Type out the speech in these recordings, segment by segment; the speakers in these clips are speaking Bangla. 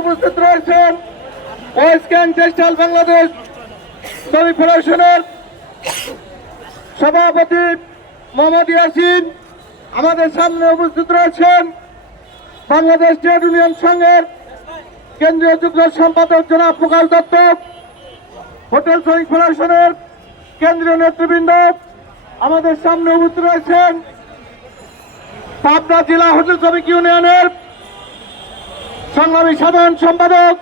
উপস্থিত রয়েছেন ওয়েস্টার্ন বাংলাদেশ শ্রমিক ফেডারেশনের সভাপতি মোহাম্মদ ইয়াসিন আমাদের সামনে উপস্থিত রয়েছেন বাংলাদেশ ট্রেড ইউনিয়ন সংঘের কেন্দ্রীয় যুগ্ম সম্পাদক জনাব প্রকাশ দত্ত, হোটেল শ্রমিক ফেডারেশনের কেন্দ্রীয় নেতৃবৃন্দ। আমাদের সামনে উপস্থিত রয়েছেন পাবনা জেলা হোটেল শ্রমিক ইউনিয়নের সংগ্রামী সাধারণ সম্পাদক।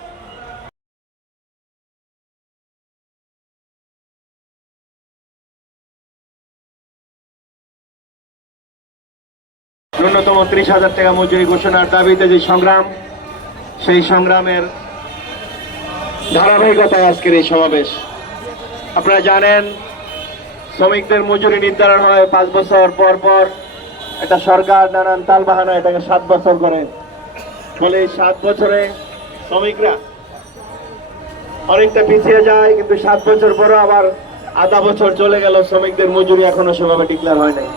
ন্যূনতম ত্রিশ হাজার টাকা মজুরি ঘোষণার দাবিতে যে সংগ্রাম, সেই সংগ্রামের ধারাবাহিকতায় আজকের এই সমাবেশ। আপনারা জানেন, শ্রমিকদের মজুরি নির্ধারণ হয় পাঁচ বছর পর পর। এটা সরকার নানান তালবাহানা এটাকে সাত বছর করে ফলে সাত বছরে শ্রমিকরা অনেকটা পিছিয়ে যায়, কিন্তু সাত বছর পরও আবার আধা বছর চলে গেল, শ্রমিকদের মজুরি এখনও সেভাবে ডিক্লেয়ার হয় নাই।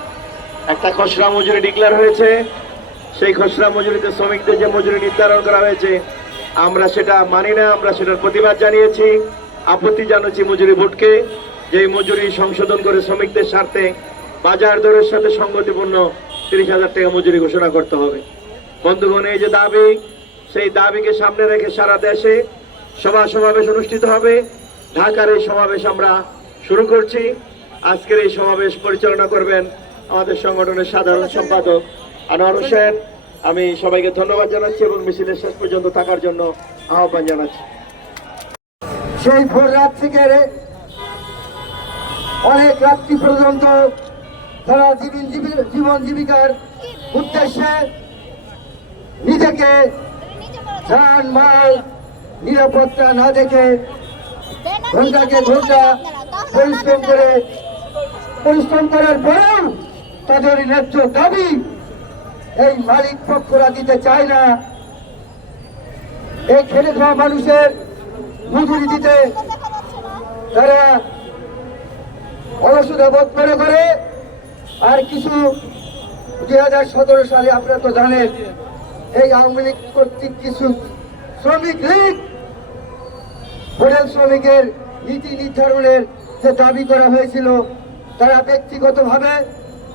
একটা খসড়া মজুরি ডিক্লেয়ার হয়েছে, সেই খসড়া মজুরিতে শ্রমিকদের যে মজুরি নির্ধারণ করা হয়েছে, আমরা সেটা মানি না, আমরা সেটার প্রতিবাদ জানিয়েছি, আপত্তি জানিয়েছি মজুরি বোর্ডকে, যে মজুরি সংশোধন করে শ্রমিকদের স্বার্থে বাজার দরের সাথে সংগতিপূর্ণ তিরিশ হাজার টাকা মজুরি ঘোষণা করতে হবে। বন্ধুগণ, এই যে দাবি, সেই দাবিকে সামনে রেখে সারা দেশে সভা সমাবেশ অনুষ্ঠিত হবে। ঢাকার এই সমাবেশ আমরা শুরু করছি। আজকের এই সমাবেশ পরিচালনা করবেন আমাদের সংগঠনের সাধারণ সম্পাদক আনোয়ার হোসেন। আমি সবাইকে ধন্যবাদ জানাচ্ছি এবং মিছিলের শেষ পর্যন্ত থাকার জন্য আহ্বান জানাচ্ছি। সেই ভোর রাত থেকে অনেক রাত্রি পর্যন্ত তারা জীবন জীবি- জীবন জীবিকার উদ্দেশ্যে নিজেকে যান মাল, নিরাপত্তা না দেখে ঘন্টাকে ঘণ্টা পরিশ্রম করে পরিশ্রম করার পরেও তাদের ন্যায্য দাবি এই মালিক পক্ষরা দিতে চায় না। এই খেটে খাওয়া মানুষের মজুরি দিতে তারা অলসতা বোধ করে করে। আর কিছু দুই হাজার সতেরো সালে আপনারা তো জানেন এই আওয়ামী লীগ কর্তৃক কিছু শ্রমিক লীগ, হোটেল শ্রমিকের নীতি নির্ধারণের যে দাবি করা হয়েছিল, তারা ব্যক্তিগতভাবে,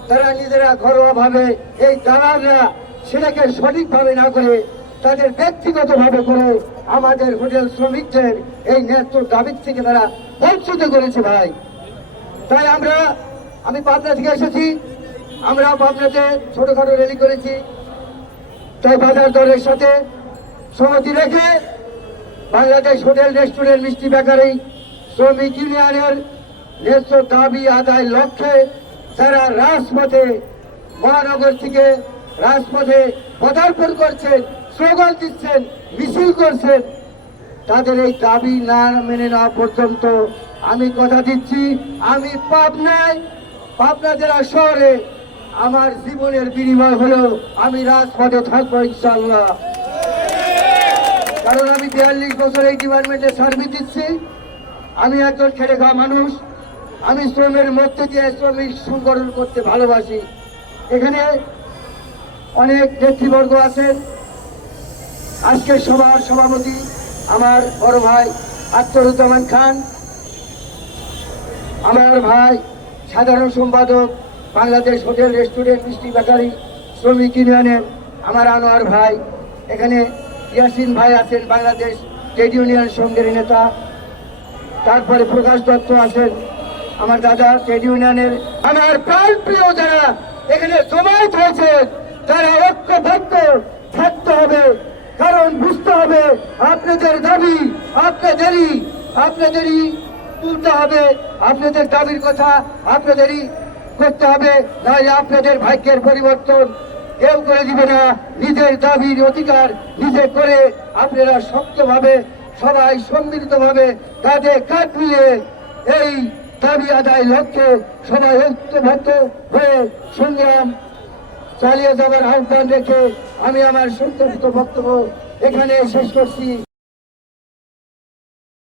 তারা নিজেরা ঘরোয়াভাবে এই দালালরা সেটাকে সঠিকভাবে না করে তাদের ব্যক্তিগতভাবে করে আমাদের হোটেল শ্রমিকদের এই ন্যায্য দাবির থেকে তারা বঞ্চিত করেছে ভাই। তাই আমরা, আমি পাবনা থেকে এসেছি আমরা পাবনাতে ছোটখাটো র্যালি করেছি। তাই বাজার সাথে সমিতি রেখে বাংলাদেশ হোটেল রেস্টুরেন্ট মিষ্টি বেকারি শ্রমিক ইউনিয়নের ন্যায্য দাবি আদায় লক্ষ্যে যারা রাজপথে, মহানগর থেকে রাজপথে পদার্পণ করছেন, স্লোগান দিচ্ছেন, মিছিল করছেন, তাদের এই দাবি না মেনে নেওয়া পর্যন্ত আমি কথা দিচ্ছি। আমি পাবনায়, পাবনা জেলা শহরে আমার জীবনের বিনিময় হলো আমি রাজপথে থাকব ইনশাল্লাহ কারণ আমি বিয়াল্লিশ বছর এই ডিপার্টমেন্টে সার্ভিস দিচ্ছি। আমি একজন খেটে খাওয়া মানুষ। আমি শ্রমের মধ্যে দিয়ে শ্রমিক সংগঠন করতে ভালোবাসি। এখানে অনেক নেতৃবর্গ আছেন। আজকের সভার সভাপতি আমার বড় ভাই আখতারুজ্জামান খান। আমার ভাই সাধারণ সম্পাদক বাংলাদেশ হোটেল রেস্টুরেন্ট মিষ্টি বেকারি শ্রমিক ইউনিয়নের আমার আনোয়ার ভাই, এখানে ইয়াসিন ভাই আছেন বাংলাদেশ ট্রেড ইউনিয়ন সংঘের নেতা, তারপরে প্রকাশ দত্ত আছেন আমার দাদা ট্রেড ইউনিয়নের আমার প্রাণ প্রিয় যারা এখানে জমায়েত হয়েছে তারা ঐক্যবদ্ধ থাকতে হবে, কারণ বুঝতে হবে আপনাদের দাবি আপনাদেরই আপনাদেরই তুলতে হবে, আপনাদের দাবির কথা আপনাদেরই করতে হবে নাহলে আপনাদের ভাগ্যের পরিবর্তন কেউ করে দিবে না। নিজের দাবির অধিকার নিজে করে আপনারা শক্তভাবে, সবাই সম্মিলিতভাবে কাঁধে কাঁধ মিলিয়ে এই দাবি আদায় লক্ষ্যে সবাই ঐক্যবদ্ধ হয়ে সংগ্রাম চালিয়ে যাবার আহ্বান রেখে আমি আমার সংক্ষিপ্ত বক্তব্য এখানে শেষ করছি।